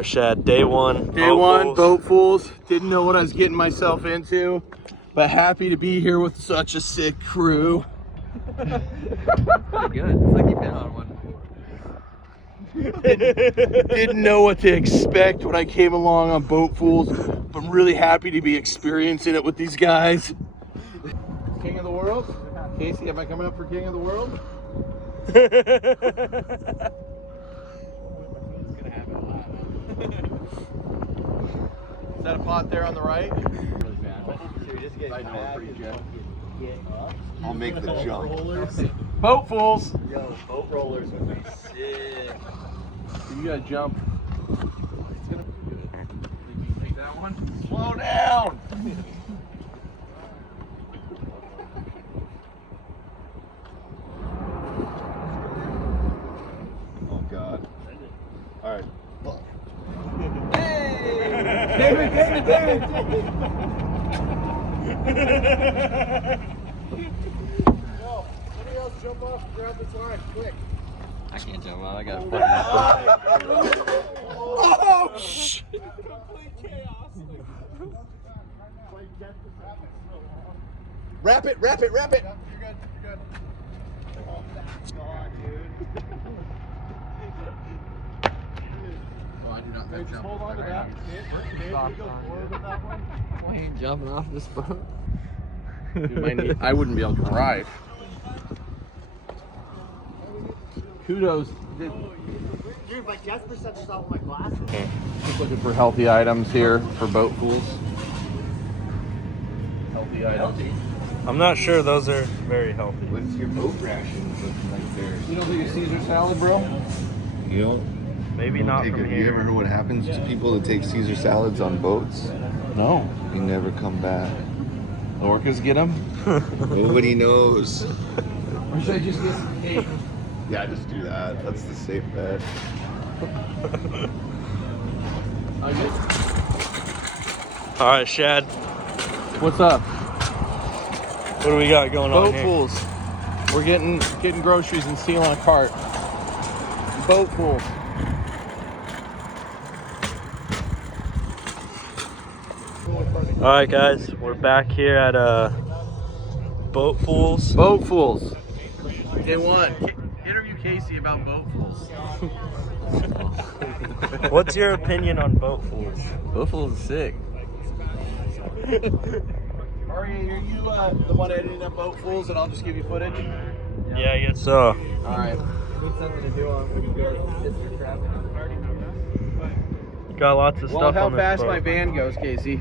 right, Shad, day one. Day one, boat fools. Didn't know what I was getting myself into, but happy to be here with such a sick crew. Pretty good. It's like you've been on one before. Didn't know what to expect when I came along on Boat Fools, but I'm really happy to be experiencing it with these guys. King of the world? Casey, am I coming up for King of the world? Is that a pot there on the right? I know, pretty jet. I'll make the jump. Boat Fools! Yo, boat rollers would be sick. You gotta jump. It's gonna be good. Think you can take that one? Slow down! Oh God. All right. Hey! David! Yo, somebody else jump off and grab this line, quick. I can't jump on. I got a Oh, shit! Complete chaos. Wrap it! You're good. Oh, I do not Just hold on to that. Maybe go forward with that one. Why ain't jumping off this boat? Dude, I wouldn't be able to ride. Kudos. Dude, my guess percentage out with my glasses. Just looking for healthy items here for Boat Fools. Healthy items. I'm not sure those are very healthy. What's your boat ration looking like there? You don't think a Caesar salad, bro? You know, Maybe not from you ever here. heard what happens to people that take Caesar salads on boats? No. They never come back. The orcas get them? Nobody knows. Or should I just get some cake? Yeah, just do that. That's the safe bet. All right, Shad, What's up? what do we got going on Boat here? Fools. We're getting groceries and stealing a cart. Boat Fools. All right, guys, we're back here at Boat Fools. Boat Fools. Day one. Interview Casey about Boat Fools. What's your opinion on Boat Fools? Boat Fools is sick. Aryei, are you the one editing that Boat Fools and I'll just give you footage? Yeah, I guess so. Alright. Need something to do on when you go hit your traffic. Got lots of Well, stuff how on this fast boat. my van goes, Casey.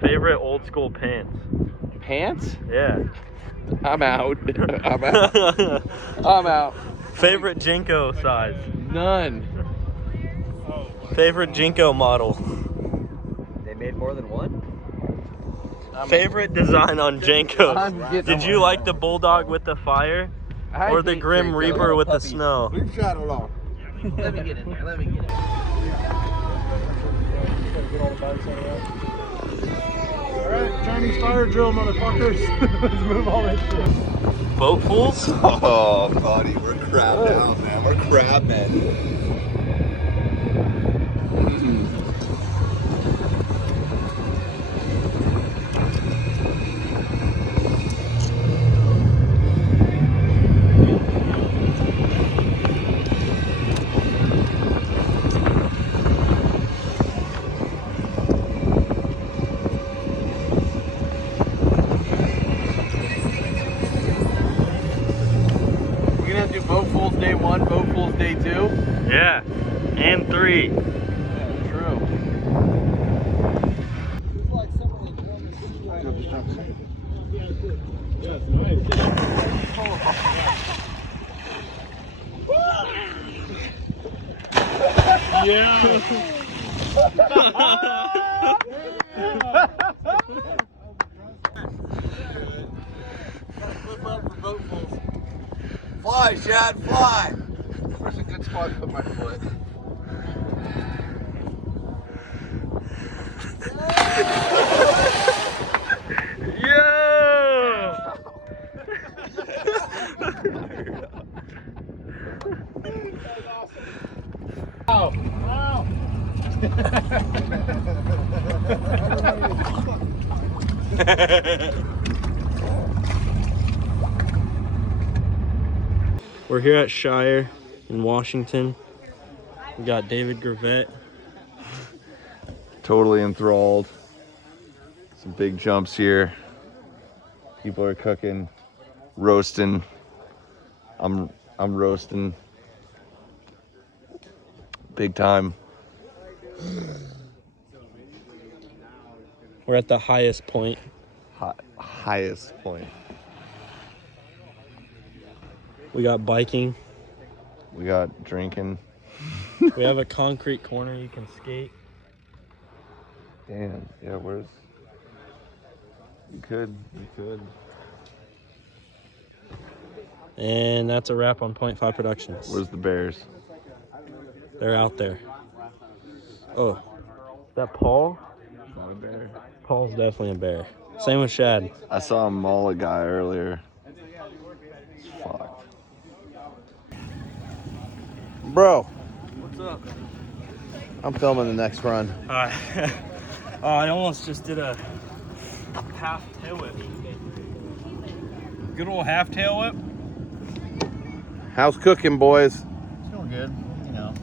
Favorite old school pants? Pants? Yeah. I'm out. I'm out. I'm out. Favorite Jinko size? None. Favorite Jinko model? They made more than one? Favorite design on Jinkos? I'm getting Did you like the Bulldog with the fire? I Or the hate Grim Jinkos. Reaper with the Puppies. snow? We've shot it all. Let me get in there. Let me get in. Alright, Chinese fire drill, motherfuckers. Let's move all this shit. Boat Fools? Oh, buddy, we're crab down, man. We're crab men. We're gonna have to do Boat Fools day one, Boat Fools day two. Yeah. And 3. True. Fly, Shad, fly. Where's a good spot to put my foot? Yeah! We're here at Shire in Washington. We got David Gravett. Totally enthralled. Some big jumps here. People are cooking, roasting. I'm roasting. Big time. We're at the highest point. Highest point. We got biking. We got drinking. We have a concrete corner you can skate. Damn. Yeah, where's... You could. And that's a wrap on Point 5 Productions. Where's the bears? They're out there. Oh, is that Paul? Not a bear. Paul's definitely a bear. Same with Shad. I saw him maul a guy earlier. Fuck. Bro, What's up? I'm filming the next run. Oh, I almost just did a half tail whip. Good old half tail whip. How's cooking, boys? It's going good, you know.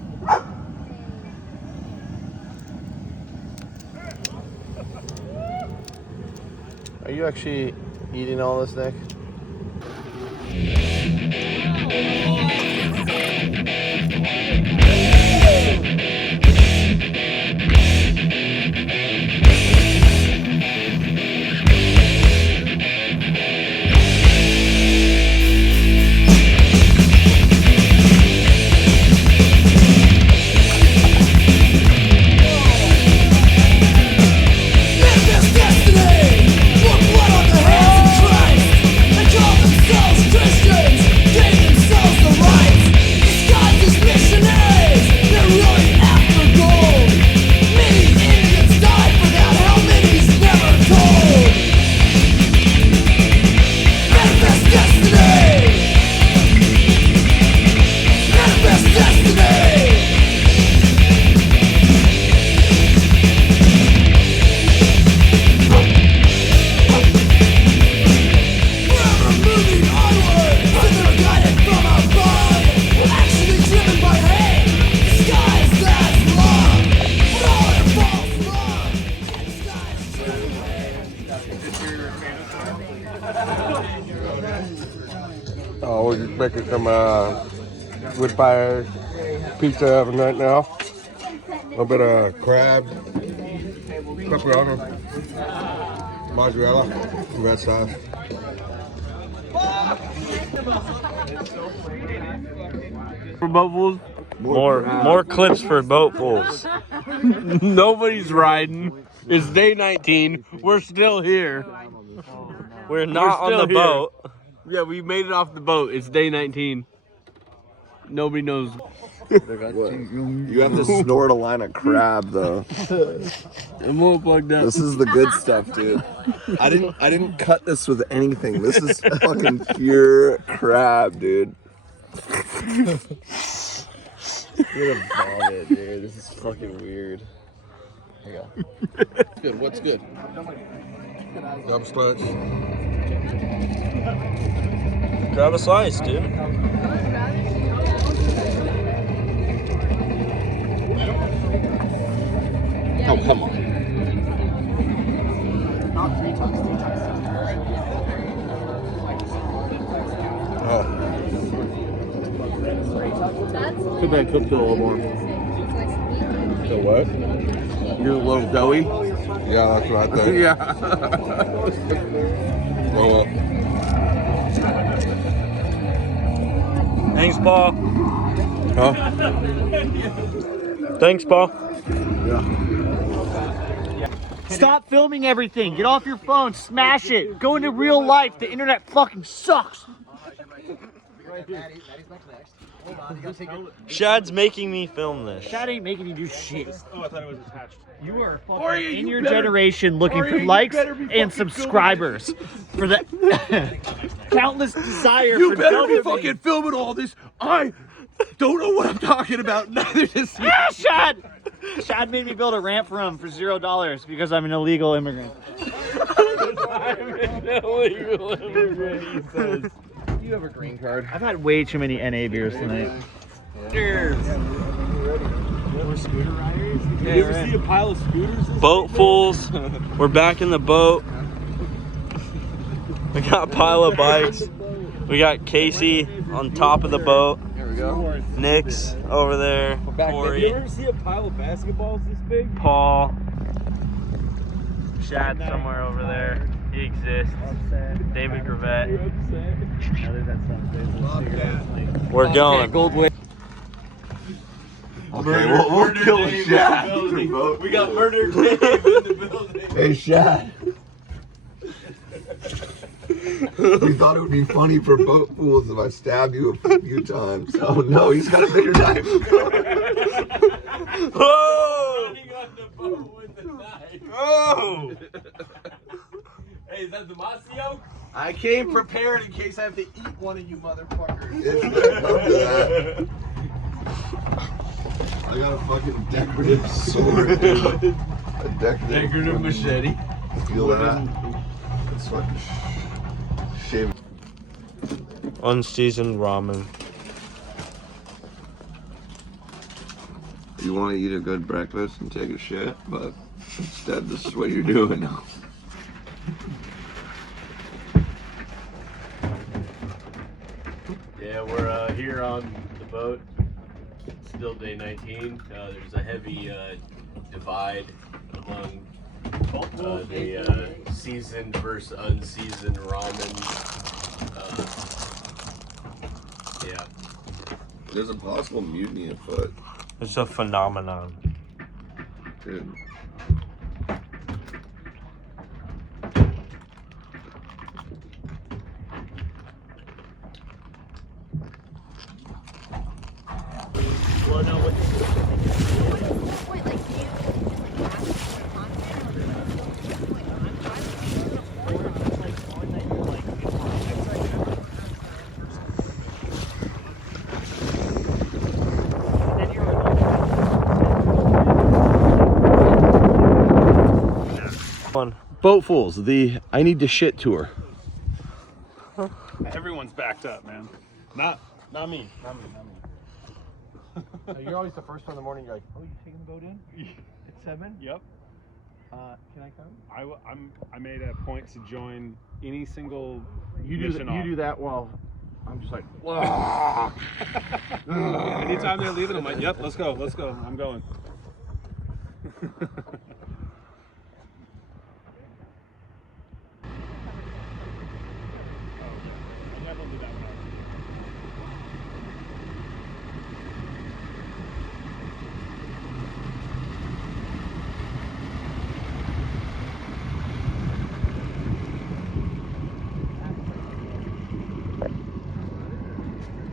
Are you actually eating all this, Nick? Oh, we're just making some wood fire pizza oven right now. A little bit of crab, pepperoni, mozzarella, red sauce. For Boatfuls? More clips for Boatfuls. Nobody's riding. It's day 19. We're still here. We're not on still the here. boat. Yeah, we made it off the boat. It's day 19. Nobody knows. You have to snort a line of crab though. I'm all plugged up. This is the good stuff, dude. I didn't cut this with anything. This is fucking pure crab, dude. I'm gonna vomit, dude. This is fucking weird. Here you go. Good. What's good? Double sluts. Grab a slice, dude. Oh, come on. Too bad cooked it a little more. The what? You're a little doughy. Yeah, that's what I think. Yeah. Well, Thanks, Paul. huh? Thanks, Paul. Stop filming everything. Get off your phone. Smash it. Go into real life. The internet fucking sucks. Shad's making me film this. That ain't making you do shit. Oh, I thought it was attached. You are fucking in your generation looking for likes and subscribers for the countless desire You for better be dopamine. fucking filming all this. I don't know what I'm talking about. Neither does he. Ah, Shad! Shad made me build a ramp for him for $0 because I'm an illegal immigrant. illegal immigrant, he says. You have a green card. I've had way too many NA beers tonight. Cheers. More scooter riders? You ever see a pile of scooters? Boatfuls. We're back in the boat. We got a pile of bikes. We got Casey on top of the boat. There we go. Nick's over there. You Corey, ever see a pile of basketballs this big? Paul. Shad somewhere over there. He exists. David Gravett. We're going. Okay, we'll kill Shad. We got murder Dave in the building. Hey, Shad. We thought it would be funny for boat fools if I stab you a few times. Oh no, he's got a bigger knife. Oh! Running on the boat with the knife. Oh! Hey, is that Damasio? I came prepared in case I have to eat one of you motherfuckers. It's gonna come to that. I got a fucking decorative sword, dude. A decorative machete. Feel that? It's fucking shame. Unseasoned ramen. You want to eat a good breakfast and take a shit, but instead this is what you're doing now. Yeah, we're here on the boat. Still day 19. There's a heavy divide among the seasoned versus unseasoned ramen. Yeah. There's a possible mutiny afoot, It's a phenomenon. dude. Boatfuls, the I need to shit tour. Everyone's backed up, man. Not me. You're always the first one in the morning. You're like, oh, you taking the boat in at 7? Yep. Can I come? I made a point to join any single You mission off. do that while I'm just like, Anytime they're leaving, I'm like, yep, let's go. I'm going.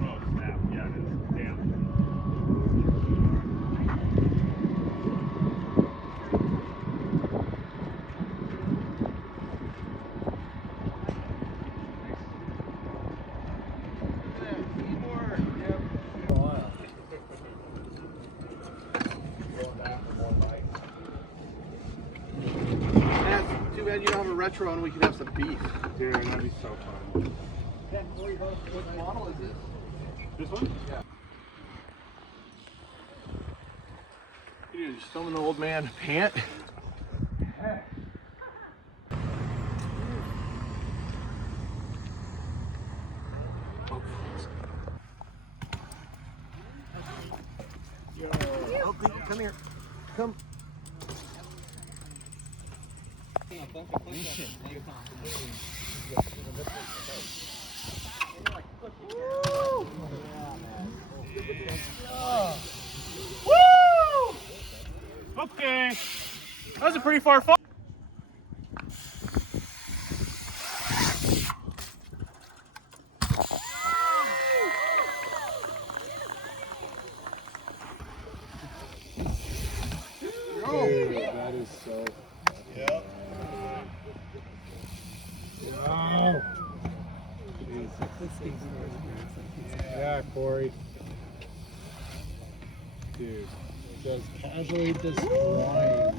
Oh, snap. Yeah, it is. Damn. too bad you don't have a retro and we can have some beef. Dude, that'd be so fun. What model is this? This one? Yeah. Dude, just filming the old man pant. Oh, come here. Come. Woo! Okay. That was a pretty far fall. That is so. Yep. Wow. Yeah, Corey. Dude, just casually destroying.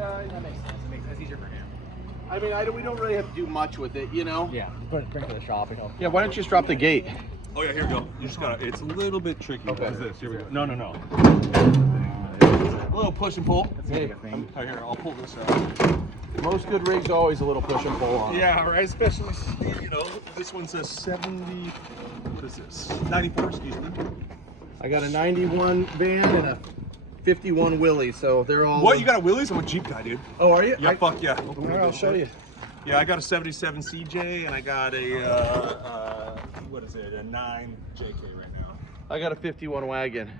That makes sense. That's easier for him. I mean, we don't really have to do much with it, you know? Yeah, bring it to the shop. Yeah, why don't you just drop the gate? Oh yeah, here we go. You just gotta, it's a little bit tricky. Okay. What is this? Here we go. No. A little push and pull. Hey, Oh, here, I'll pull this out. Most good rigs always a little push and pull on. Yeah, right, especially, you know, this one says 70, what is this? 94, excuse me. I got a 91 van and a 51 Willie, so they're all... What, you got a Willys? I'm a Jeep guy, dude. Oh, are you? Yeah, fuck yeah. All right, I'll show you. Yeah, I got a 77 CJ and I got a, what is it, a 9 JK right now. I got a 51 wagon.